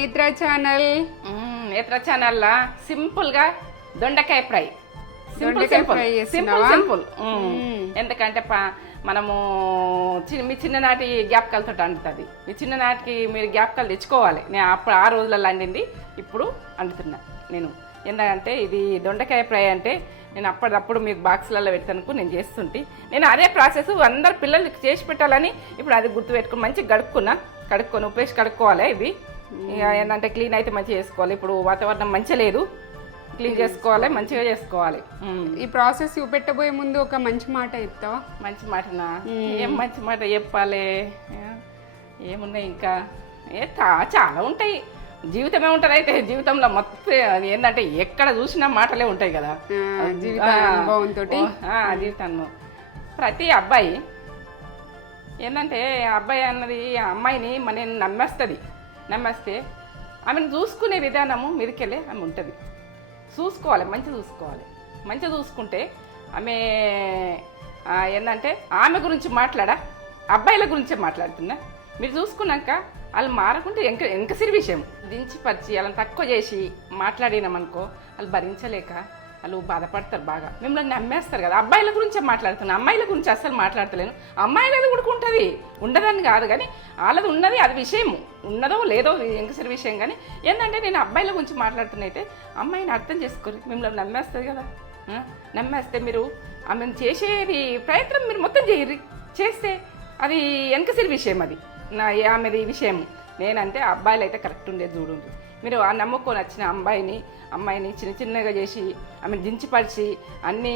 నేత్ర ఛానల్. నేత్ర ఛానల్లా సింపుల్గా దొండకాయ ఫ్రై. సింపుల్. ఎందుకంటే మనము మీ చిన్ననాటి జ్ఞాపకాలతో అంటుంది. మీ చిన్ననాటికి మీరు జ్ఞాపకాలు తెచ్చుకోవాలి. నేను అప్పుడు ఆ రోజులలో అండింది ఇప్పుడు అంటున్నా నేను. ఎందుకంటే ఇది దొండకాయ ఫ్రై అంటే నేను అప్పటికప్పుడు మీకు బాక్సులలో పెడతాను నేను చేస్తుంటే నేను అదే ప్రాసెస్ అందరు పిల్లలకి చేసి పెట్టాలని ఇప్పుడు అది గుర్తు పెట్టుకుని మంచిగా కడుక్కొని ఉప్పేసి కడుక్కోవాలి. ఇవి ఇక ఏంటంటే క్లీన్ అయితే మంచిగా చేసుకోవాలి. ఇప్పుడు వాతావరణం మంచిగా లేదు, క్లీన్ చేసుకోవాలి, మంచిగా చేసుకోవాలి. ఈ ప్రాసెస్ చూపెట్టబోయే ముందు ఒక మంచి మాట చెప్తావా? మంచి మాటనా? ఏం మంచి మాట చెప్పాలి? ఏమున్నాయి ఇంకా? చాలా ఉంటాయి. జీవితమే ఉంటుంది. అయితే జీవితంలో మొత్తం ఏంటంటే ఎక్కడ చూసినా మాటలే ఉంటాయి కదా. జీవితంలో ప్రతి అబ్బాయి ఏంటంటే అబ్బాయి అన్నది అమ్మాయిని మన నమ్మేస్తే ఆమెను చూసుకునే విధానము మీదకెళ్ళి ఆమె ఉంటుంది. చూసుకోవాలి, మంచిగా చూసుకుంటే ఆమె ఏంటంటే ఆమె గురించి అబ్బాయిల గురించే మాట్లాడుతున్నా. మీరు చూసుకున్నాక వాళ్ళు మారకుంటే ఎంకసిరి విషయం దించిపరిచి వాళ్ళని తక్కువ చేసి మాట్లాడినామనుకో వాళ్ళు భరించలేక వాళ్ళు బాధపడతారు, బాగా మిమ్మల్ని నమ్మేస్తారు కదా. అబ్బాయిల గురించే మాట్లాడుతున్నా, అమ్మాయిల గురించి అస్సలు మాట్లాడతలేను. అమ్మాయిలది కూడా ఉంటుంది, ఉండదని కాదు, కానీ వాళ్ళది ఉన్నది అది విషయం, ఉన్నదో లేదో ఎంకసిరి విషయం. కానీ ఏంటంటే నేను అబ్బాయిల గురించి మాట్లాడుతున్నైతే అమ్మాయిని అర్థం చేసుకోరు, మిమ్మల్ని నమ్మేస్తుంది కదా. నమ్మేస్తే మీరు ఆమెను చేసేది ప్రయత్నం మీరు మొత్తం చేస్తే అది ఎంకసిరి విషయం, అది ఆమెది విషయం. నేనంటే అబ్బాయిలు అయితే కరెక్ట్ ఉండేది చూడండి. మీరు ఆ నమ్ముకొని వచ్చిన అమ్మాయిని చిన్నగా చేసి ఆమెను దించిపరిచి అన్నీ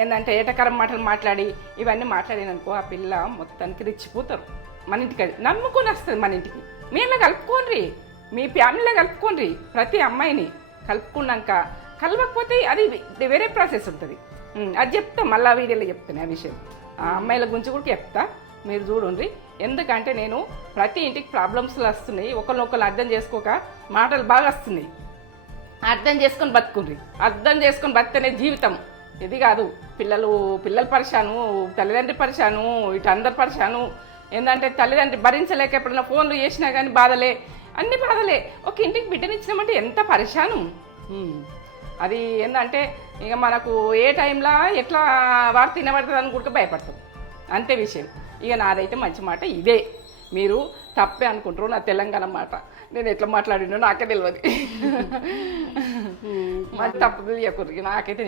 ఏంటంటే ఏటకరం మాటలు మాట్లాడి ఇవన్నీ మాట్లాడిననుకో ఆ పిల్ల మొత్తానికి రెచ్చిపోతారు. మన ఇంటికి నమ్ముకొని వస్తుంది, మన ఇంటికి మీలో కలుపుకోండి, మీ ఫ్యామిలీలో కలుపుకోండి. ప్రతి అమ్మాయిని కలుపుకున్నాక కలవకపోతే అది వేరే ప్రాసెస్ ఉంటుంది. అది చెప్తా, మళ్ళీ వీడియోలో చెప్తాను ఆ విషయం. ఆ అమ్మాయిల గురించి కూడా చెప్తా, మీరు చూడండి. ఎందుకంటే నేను ప్రతి ఇంటికి ప్రాబ్లమ్స్లు వస్తున్నాయి, ఒకరినొకరు అర్థం చేసుకోక మాటలు బాగా వస్తున్నాయి. అర్థం చేసుకొని బతికితేనే జీవితం. ఇది కాదు పిల్లలు పరిశాను, తల్లిదండ్రి పరిశాను, ఇటు అందరు పరిశాను. ఏంటంటే తల్లిదండ్రి భరించలేక ఎప్పుడైనా ఫోన్లు చేసినా కానీ బాధలే, అన్ని బాధలే. ఒక ఇంటికి బిడ్డనిచ్చినామంటే ఎంత పరిశాను. అది ఏంటంటే ఇక మనకు ఏ టైంలో ఎట్లా వార్త తినబడుతుంది అని కూడా భయపడతాం, అంతే విషయం. ఇక నాదైతే మంచి మాట ఇదే. మీరు తప్పే అనుకుంటారు, నా తెలంగాణ మాట నేను ఎట్లా మాట్లాడినో నాకే తెలియదు. మరి తప్పు తెలియకూడదు. నాకైతే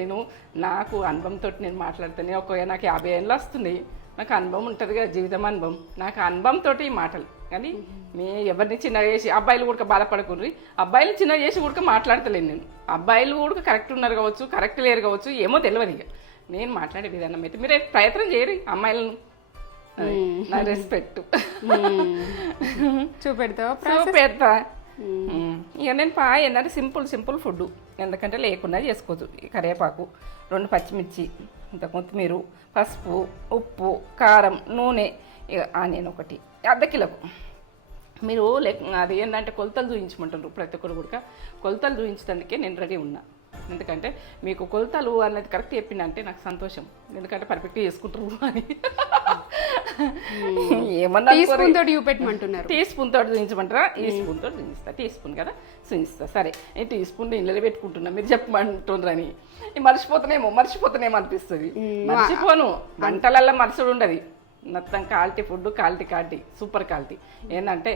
నాకు అనుభవంతో నేను మాట్లాడుతాను. నాకు 50 ఏళ్ళు వస్తుంది, నాకు అనుభవం ఉంటుంది కదా, జీవితం అనుభవం. నాకు అనుభవంతో ఈ మాటలు. కానీ ఎవరిని చిన్న చేసి అబ్బాయిలు కూడా బాధపడకూడదు, అబ్బాయిలు చిన్న చేసి కూడా మాట్లాడతలేను నేను. అబ్బాయిలు కూడా కరెక్ట్ ఉన్నారు కావచ్చు, కరెక్ట్ లేరు కావచ్చు, ఏమో తెలియదు. ఇక నేను మాట్లాడే విధానం అయితే మీరు ప్రయత్నం చేయరు అమ్మాయిలను. నా రెస్పెక్ట్ చూపెడతా. ఇక నేను ఏంటంటే సింపుల్ ఫుడ్, ఎందుకంటే లేకుండా చేసుకోవచ్చు. కరివేపాకు, 2 పచ్చిమిర్చి, ఇంత కొత్తిమీర, పసుపు, ఉప్పు, కారం, నూనె, ఇక ఆనియన్ ఒకటి, ½ కిలోకు. మీరు అది ఏంటంటే కొలతలు చూపించమంటారు ప్రతి ఒక్కరు కూడా. కొలతలు చూపించడానికే నేను రెడీ ఉన్నా. ఎందుకంటే మీకు కొలతలు అనేది కరెక్ట్ చెప్పిందంటే నాకు సంతోషం, ఎందుకంటే పర్ఫెక్ట్గా చేసుకుంటారు అని. ఏమన్నా టీ స్పూన్ తోటి చూపించమంటారా? ఈ స్పూన్ తోటి చూపిస్తా. టీ స్పూన్ కదా చూపిస్తా. సరే, ఈ టీ స్పూన్ ఇళ్ళలో పెట్టుకుంటున్నా, మీరు చెప్పమంటుండ్రని మర్చిపోతానేమో అనిపిస్తుంది. మర్చిపోను, వంటలల్లో మరసుడు ఉండదు. మొత్తం quality food, quality super quality. ఏంటంటే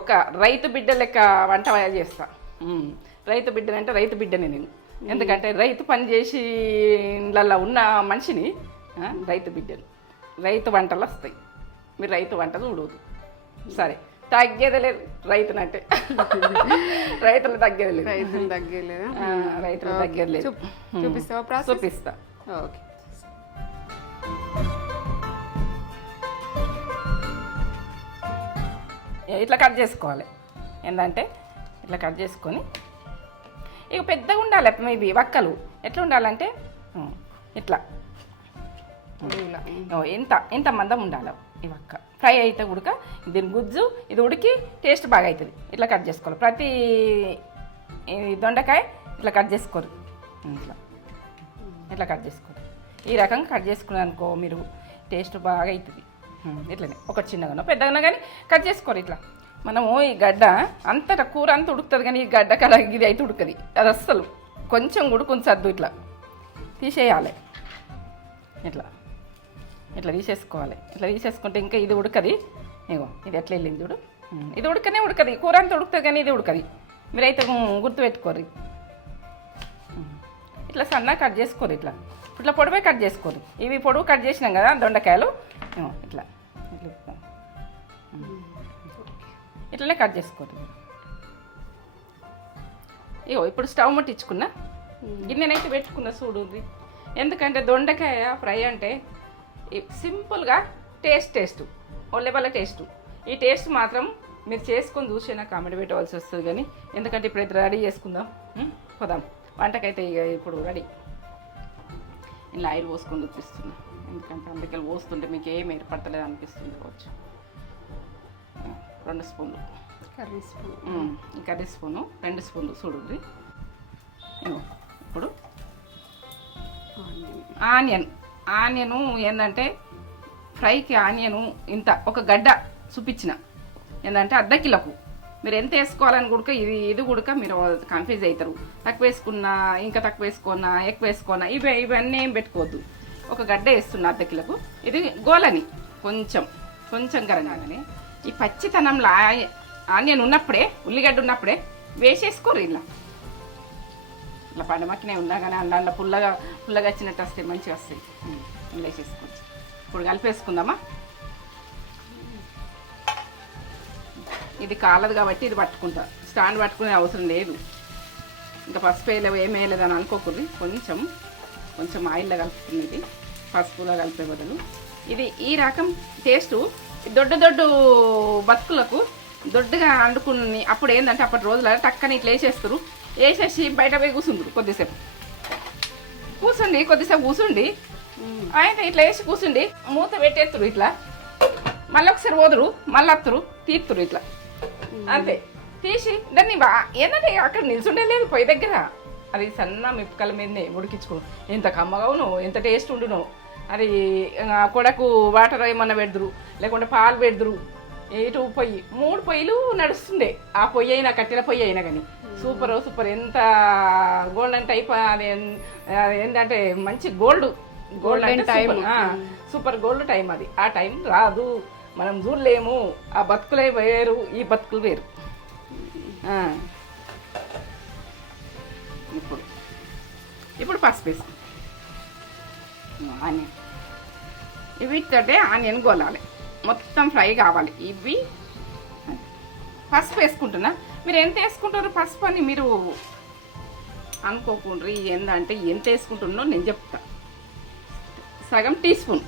ఒక రైతు బిడ్డ లెక్క వంట చేస్తా. రైతు బిడ్డనంటే రైతు బిడ్డనే నేను, ఎందుకంటే రైతు పని చేసి ఇళ్ళల్లో ఉన్న మనిషిని రైతు బిడ్డను. రైతు వంటలు వస్తాయి, మీరు రైతు వంట చూడదు. సరే, తగ్గేదే లేదు రైతునంటే. రైతులు తగ్గేది లేదు. చూపిస్తా. ఓకే. ఇట్లా కట్ చేసుకోవాలి. ఏంటంటే ఇట్లా కట్ చేసుకొని ఇక పెద్దగా ఉండాలి. ఇవి వక్కలు ఎట్లా ఉండాలంటే ఇట్లా ఇంత మందం ఉండాలి ఈ వక్క. ఫ్రై అయితే ఉడక దీని గుజ్జు ఇది ఉడికి టేస్ట్ బాగా అవుతుంది. ఇట్లా కట్ చేసుకోవాలి. ప్రతి దొండకాయ ఇట్లా కట్ చేసుకోరు, ఇట్లా కట్ చేసుకోరు. ఈ రకంగా కట్ చేసుకున్నారనుకో మీరు టేస్ట్ బాగా అవుతుంది. ఇట్లనే ఒకటి చిన్నగానో పెద్దగానో కానీ కట్ చేసుకోరు. ఇట్లా మనము ఈ గడ్డ అంతటా కూర అంతా ఉడుకుతుంది, కానీ ఈ గడ్డ కడ ఇది అయితే ఉడకది. అది అస్సలు కొంచెం ఉడుకుంచద్దు, ఇట్లా తీసేయాలి. ఇట్లా ఇట్లా తీసేసుకోవాలి. ఇట్లా తీసేసుకుంటే ఇంకా ఇది ఉడకది. ఇగో ఇది ఎట్లా వెళ్ళింది చూడు. ఇది ఉడకనే ఉడకది, కూర అంతా ఉడుకుతుంది కానీ ఇది ఉడకది. మీరైతే గుర్తుపెట్టుకోరు. ఇట్లా సన్నగా కట్ చేసుకోరు, ఇట్లా ఇట్లా పొడవే కట్ చేసుకోరు. ఇవి పొడవు కట్ చేసినాం కదా దొండకాయలు, ఇట్లా ఇట్లా ఇట్లనే కట్ చేసుకోరు. ఇగో ఇప్పుడు స్టవ్ ముట్టించుకున్నా, గిన్నెనైతే పెట్టుకున్నా చూడు. ఎందుకంటే దొండకాయ ఫ్రై అంటే సింపుల్గా టేస్ట్ ఒళ్ళెబల్ల టేస్ట్. ఈ టేస్ట్ మాత్రం మీరు చేసుకొని చూసి నాకు కామెంట్ పెట్టవలసి వస్తుంది. కానీ ఎందుకంటే ఇప్పుడైతే రెడీ చేసుకుందాం, పోదాం వంటకైతే. ఇక ఇప్పుడు రెడీ. ఇలా ఆయిల్ పోసుకొని చూపిస్తున్నా, ఎందుకంటే అందుకే పోస్తుంటే మీకు ఏం ఏర్పడతలేదు అనిపిస్తుంది కావచ్చు. 2 స్పూన్లు కర్రీ స్పూన్, కర్రీ స్పూను 2 స్పూన్లు చూడండి. ఇప్పుడు ఆనియను ఏంటంటే ఫ్రైకి ఆనియను ఇంత ఒక గడ్డ చూపించిన, ఏంటంటే అర్ధ కిలోకు మీరు ఎంత వేసుకోవాలని కూడా ఇది కూడా మీరు కన్ఫ్యూజ్ అవుతారు. తక్కువ వేసుకున్నా, ఇంకా తక్కువ వేసుకున్నా, ఎక్కువ వేసుకున్నా ఇవన్నీ ఏం పెట్టుకోవద్దు. ఒక గడ్డ వేస్తున్నా అర్ధ కిలోకు. ఇది గోలని కొంచెం గరంగానే ఈ పచ్చితనంలో ఆనియన్ ఉన్నప్పుడే, ఉల్లిగడ్డ ఉన్నప్పుడే వేసేసుకోరు. ఇలా పండమక్కినే ఉన్నా కానీ అందులో పుల్లగా వచ్చినట్టు వస్తాయి, మంచిగా వస్తాయి. ఇలా వేసేసుకోవచ్చు. ఇప్పుడు కలిపేసుకుందామా. ఇది కాలదు కాబట్టి ఇది పట్టుకుంటా, స్టాండ్ పట్టుకునే అవసరం లేదు. ఇంకా పసుపు వేయలేవు ఏం వేయలేదని అనుకోకూడదు. కొంచెం ఆయిల్లో కలుపుకునేది, పసుపులో కలిపే బదులు. ఇది ఈ రకం టేస్టు దొడ్డు బతుకులకు దొడ్డుగా వండుకుని అప్పుడు ఏంటంటే అప్పటి రోజుల టక్కని ఇట్లా వేసేసి బయట పోయి కూర్చుండ్రు. కొద్దిసేపు కూర్చుండి ఆయన ఇట్లా వేసి కూర్చుండి మూత పెట్టేస్తురు. ఇట్లా మళ్ళీ ఒకసారి పోదురు, మళ్ళీ అత్తురు, తీస్తురు ఇట్లా అంతే. తీసి దాన్ని ఏంటంటే అక్కడ నిల్చుండే లేదు పొయ్యి దగ్గర. అది సన్న మిప్పకల మీదనే ఉడికించుకోను. ఎంత కమ్మగాను, ఎంత టేస్ట్ ఉండునో. అది కొడకు వాటర్ ఏమన్నా పెడదురు, లేకుంటే పాలు పెడదురు. ఇటు పొయ్యి 3 పొయ్యిలు నడుస్తుండే. ఆ పొయ్యి అయినా కట్టెల పొయ్యి అయినా కానీ సూపర్. ఎంత గోల్డెన్ టైప్. అది ఏంటంటే మంచి gold time, super gold time. అది ఆ టైం రాదు, మనం చూడలేము. ఆ బతుకులే వేరు, ఈ బతుకులు వేరు. ఇప్పుడు పసుపు వేసి ఆనియన్, వీటితోటే ఆనియన్ గోలాలి, మొత్తం ఫ్రై కావాలి. ఇవి పసుపు వేసుకుంటున్నా. మీరు ఎంత వేసుకుంటారు పసుపు అని మీరు అనుకోకుండ్రి. ఏంటంటే ఎంత వేసుకుంటున్నో నేను చెప్తా. సగం టీ స్పూన్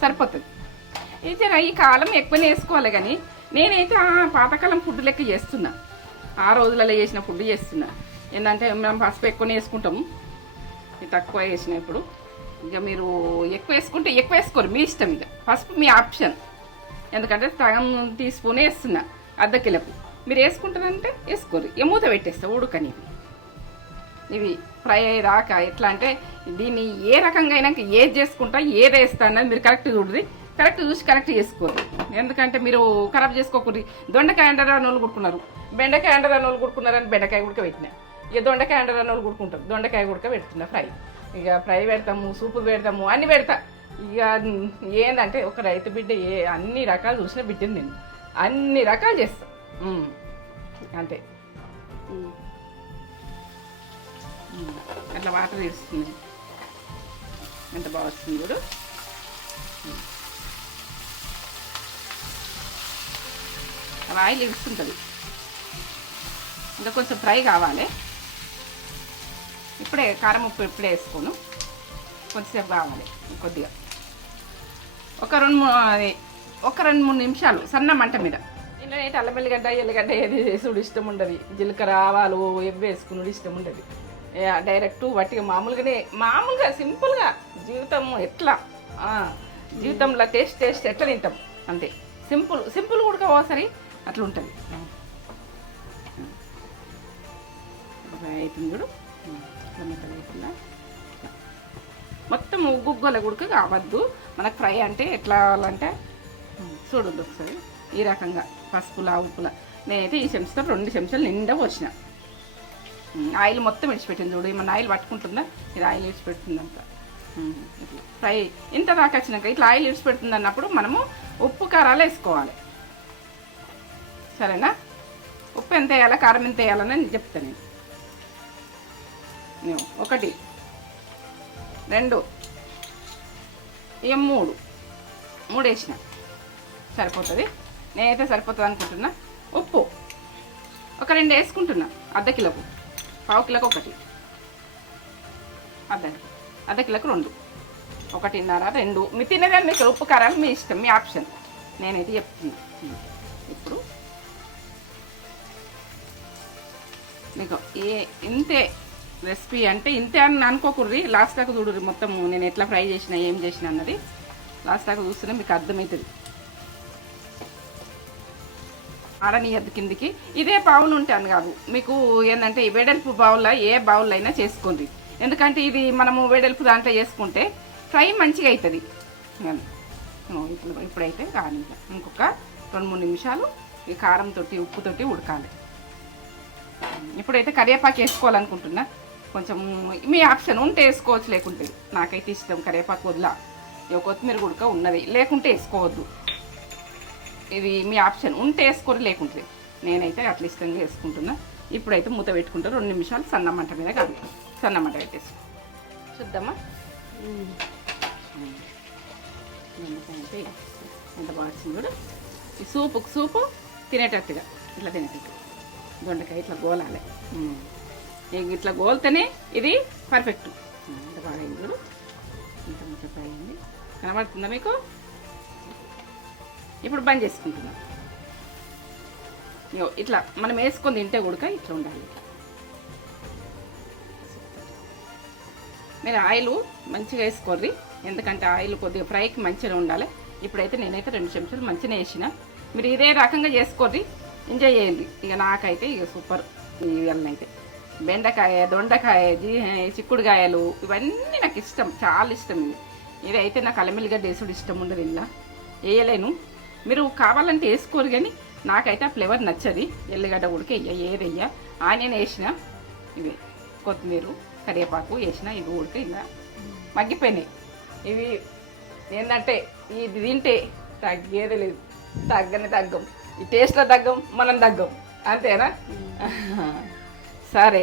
సరిపోతుంది. ఇది ఈ కాలం ఎక్కువనే వేసుకోవాలి, కానీ నేనైతే పాతకాలం ఫుడ్ లెక్క చేస్తున్నా. ఆ రోజులలో చేసిన ఫుడ్ చేస్తున్నా. ఏంటంటే మనం పసుపు ఎక్కువనే వేసుకుంటాము, ఇది తక్కువ వేసిన. ఇప్పుడు ఇక మీరు ఎక్కువ వేసుకుంటే ఎక్కువ వేసుకోరు, మీ ఇష్టం. ఇక పసుపు మీ ఆప్షన్. ఎందుకంటే సగం టీ స్పూన్ వేస్తున్నా అర్ధ కిలోకు. మీరు వేసుకుంటారంటే వేసుకోరు. మూత పెట్టేస్తా ఉడకని. ఇవి ఫ్రై అయ్యేదాకా. ఎట్లా అంటే దీన్ని ఏ రకంగా అయినా ఏది చేసుకుంటా, ఏది వేస్తా అన్నది మీరు కరెక్ట్ చూడరు. కరెక్ట్ చూసి కరెక్ట్ చేసుకోరు. ఎందుకంటే మీరు ఖరాబ్ చేసుకోకూడదు. దొండకాయ అంటారా నోళ్ళు కుడుకున్నారు, బెండకాయ అంటారా నోళ్ళు కుడుకున్నారని బెండకాయ ఉడక పెట్టినా. ఇక దొండకాయ అంటారా నోళ్ళు కుడుకుంటారు, దొండకాయ ఉడక పెడుతున్నా ఫ్రై. ఇక ఫ్రై పెడతాము, సూపు పెడతాము, అన్నీ పెడతా. ఇక ఏంటంటే ఒక రైతు బిడ్డ అన్ని రకాలు చూసిన బిడ్డని నేను అన్ని రకాలు చేస్తా అంతే. అట్లా వాటర్ తీస్తుంది, ఎంత బాగా వస్తుంది చూడు. అవి ఆయిల్ ఇస్తుంటుంది. ఇంకా కొంచెం ఫ్రై కావాలి. ఇప్పుడే కారం ఉప్పు ఇప్పుడే వేసుకోను, కొంచెంసేపు కావాలి. కొద్దిగా ఒక 2-3 నిమిషాలు సన్న మంట మీద. ఇంట్లోనైతే అల్లం ఎల్లిగడ్డ ఏది చేసుడు ఇష్టం ఉండదు. జీలకర్ర ఆవాలు ఎవ్వి వేసుకున్నాడు ఇష్టం ఉండదు. డైరెక్ట్ వట్టిగా మామూలుగా సింపుల్గా జీవితం ఎట్లా జీవితంలో టేస్ట్ ఎట్లా తింటాం అంతే. సింపుల్ కూడా ఒకసారి అట్లా ఉంటుంది. అవుతుంది చూడు, అవుతుందా. మొత్తం ఉగ్గుల గుడక కావద్దు మనకు. ఫ్రై అంటే ఎట్లా కావాలంటే చూడద్దు ఒకసారి ఈ రకంగా పసుపులా ఉప్పులా నేనైతే ఈ చెంచాతో 2 చెంచాలు నిండా పోసిన. ఆయిల్ మొత్తం విడిచిపెట్టింది చూడు, ఏమన్నా ఆయిల్ పట్టుకుంటుందా, ఇది ఆయిల్ విడిచిపెడుతుందంట. ఇట్లా ఫ్రై ఇంత దాకా వచ్చినాక ఇట్లా ఆయిల్ విడిచిపెడుతుంది అన్నప్పుడు మనము ఉప్పు కారాలు వేసుకోవాలి. సరేనా? ఉప్పు ఎంత వేయాలా, కారం ఎంత వేయాలని నేను చెప్తాను. నేను 1 2 ఇక 3 వేసిన సరిపోతుంది. నేనైతే సరిపోతుంది అనుకుంటున్నా. ఉప్పు ఒక 2 వేసుకుంటున్నా, ½ కిలోకు, ½ కిలోకు 1, అర్ధ కిలోకు 2, 1.5 2. మీ తినేదాన్ని మీకు ఉప్పు కారాలు మీ ఇష్టం, మీ ఆప్షన్. నేనైతే చెప్తున్నా. ఇప్పుడు మీకు ఇంతే రెసిపీ అంటే ఇంతే అని అనుకోకూడదు. లాస్ట్ దాకా చూడుర్రి మొత్తం నేను ఎట్లా ఫ్రై చేసిన ఏం చేసిన అన్నది లాస్ట్ దాకా చూస్తేనే మీకు అర్థమవుతుంది. ఆడనీయద్దు కిందికి. ఇదే బౌల్ ఉంటాను కాదు మీకు ఏంటంటే ఈ వెడల్పు బౌల్ ఏ బౌల్ అయినా చేసుకోండి. ఎందుకంటే ఇది మనము వెడల్పు దాంట్లో చేసుకుంటే ఫ్రై మంచిగా అవుతుంది. ఇప్పుడైతే కానీ ఇంకొక 2-3 నిమిషాలు ఈ కారంతో ఉప్పుతోటి ఉడకాలి. ఇప్పుడైతే కరివేపాకు వేసుకోవాలనుకుంటున్నా. కొంచెం మీ ఆప్షన్ ఉంటే వేసుకోవచ్చు, లేకుంటే నాకైతే ఇష్టం కరివేపాకు వదిలా. కొత్తిమీర గుడక ఉన్నది, లేకుంటే వేసుకోవద్దు. ఇది మీ ఆప్షన్, ఉంటే వేసుకోరు, లేకుంటే నేనైతే అట్లా ఇష్టంగా వేసుకుంటున్నా. ఇప్పుడైతే మూత పెట్టుకుంటా 2 నిమిషాలు సన్నమంట మీద కాదు, సన్నమంట పెట్టేసి చూద్దామా ఎంత బాగా వచ్చింది కూడా. ఈ సూపు తినేటట్టుగా ఇట్లా తినేటట్టు దొండకాయ ఇట్లా గోలాలి. ఇట్లా గోల్తేనే ఇది పర్ఫెక్ట్. ఎంత బాగా అయింది కూడా, ఇంత ముద్ద ఫ్రై అయింది. కనబడుతుందా మీకు? ఇప్పుడు బంద్ చేసుకుంటున్నాం. ఇట్లా మనం వేసుకొని తింటే కూడా ఇట్లా ఉండాలి. మీరు ఆయిల్ మంచిగా వేసుకోర్రి, ఎందుకంటే ఆయిల్ కొద్దిగా ఫ్రైకి మంచిగా ఉండాలి. ఇప్పుడైతే నేనైతే 2 చెంచాలు మంచిగా వేసిన. మీరు ఇదే రకంగా చేసుకోర్రి, ఎంజాయ్ చేయండి. ఇక నాకైతే ఇక సూపర్. ఇవన్నైతే బెండకాయ, దొండకాయ, చిక్కుడుకాయలు ఇవన్నీ నాకు ఇష్టం, చాలా ఇష్టం. ఇది అయితే నాకు అల్లమెల్లిగడ్డ వేసుడు ఇష్టం ఉండదు, ఇలా వేయలేను. మీరు కావాలంటే వేసుకోరు, కానీ నాకైతే ఆ ఫ్లేవర్ నచ్చది. ఎల్లిగడ్డ ఉడికి ఏది వెయ్య, ఆనియన్ వేసిన, ఇవి కొత్తిమీర కరివేపాకు వేసిన, ఇవి ఉడికి ఇలా మగ్గిపోయినాయి. ఇవి ఏంటంటే ఇది తింటే తగ్గేది లేదు, తగ్గం. ఈ టేస్ట్లో తగ్గం, మనం తగ్గం, అంతేనా? సరే,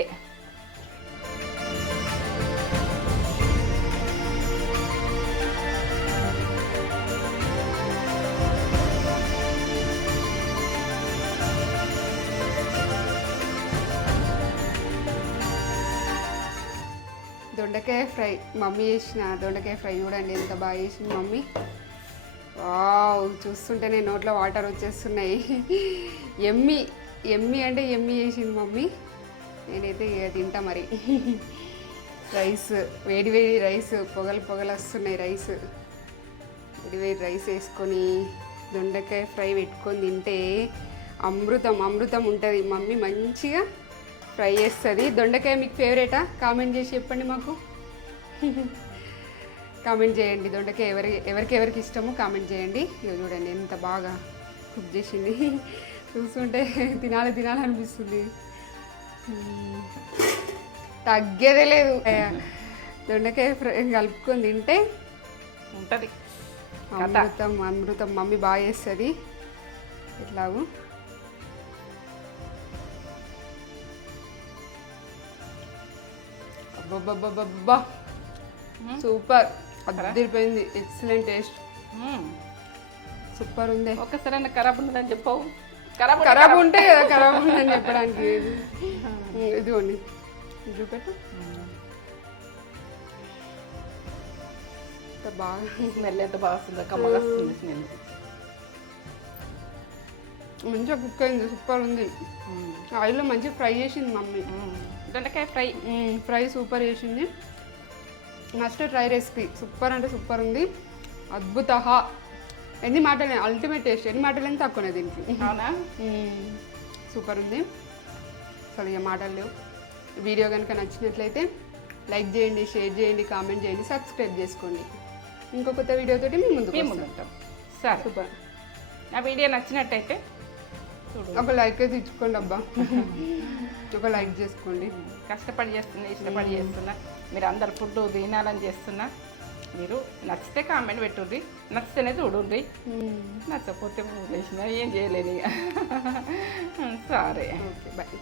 దొండకాయ ఫ్రై మమ్మీ చేసిన దొండకాయ ఫ్రై చూడండి ఎంత బాగా చేసింది మమ్మీ. వావ్, చూస్తుంటేనే నోట్లో వాటర్ వచ్చేస్తున్నాయి. ఎమ్మి అంటే ఎమ్మి చేసింది మమ్మీ. నేనైతే తింటా మరి. రైస్, వేడి రైస్, పొగలు వస్తున్నాయి. వేడి రైస్ వేసుకొని దొండకాయ ఫ్రై పెట్టుకొని తింటే అమృతం ఉంటుంది. మమ్మీ మంచిగా ఫ్రై చేస్తుంది. దొండకాయ మీకు ఫేవరెటా? కామెంట్ చేసి చెప్పండి మాకు. కామెంట్ చేయండి, దొండకాయ ఎవరికి ఇష్టమో కామెంట్ చేయండి. ఇక చూడండి ఎంత బాగా కుక్ చేసింది, చూస్తుంటే తినాలనిపిస్తుంది. తగ్గేదే లేదు. దొండకాయ ఫ్రై కలుపుకొని తింటే ఉంటుంది అమృతం. మమ్మీ బాగా చేస్తుంది ఎట్లాగూ. అబ్బబ్బబ్బబ్బా, సూపర్, అదిరిపోయింది. ఎక్సలెంట్ టేస్ట్, సూపర్ ఉంది. ఒక్కసారి ఖరాబ్ ఉందని చెప్పవు. ఖరాబ్ ఉంటే ఖరాబ్ ఉందని చెప్పడానికి. ఇదిగోండి చూపెట్టు, బాగా స్మెల్ ఎంత బాగా వస్తుందో, కమ్మగా వస్తుంది స్మెల్. మంచిగా కుక్ అయింది, సూపర్ ఉంది. ఆయిల్లో మంచిగా ఫ్రై చేసింది మమ్మీ. దొండకాయ ఫ్రై సూపర్ చేసింది. Must try recipe. సూపర్ అంటే సూపర్ ఉంది, అద్భుత. ఎన్ని మాటలు, అల్టిమేట్ టేస్ట్. ఎన్ని మాటలు తక్కువనే దీనికి. అవునా? సూపర్ ఉంది అసలు, ఇక మాటలు లేవు. వీడియో కనుక నచ్చినట్లయితే లైక్ చేయండి, షేర్ చేయండి, కామెంట్ చేయండి, సబ్స్క్రైబ్ చేసుకోండి. ఇంకో కొత్త వీడియోతోటి మేము ముందుకు ఉంటాం. సరే, సూపర్. నా వీడియో నచ్చినట్టయితే చూడు ఒక లైక్ అయితే ఇచ్చుకోండి అబ్బా. ఒక లైక్ చేసుకోండి. కష్టపడి చేస్తున్నా, ఇష్టపడి చేస్తున్నా, మీరు అందరు ఫుడ్ తినాలని చేస్తున్నా. మీరు నచ్చితే కామెంట్ పెట్టుర్రి, నచ్చితేనే చూడుర్రి, నచ్చకపోతే వదిలేసిన ఏం చేయలేదు ఇక. సరే ఓకే బాయ్.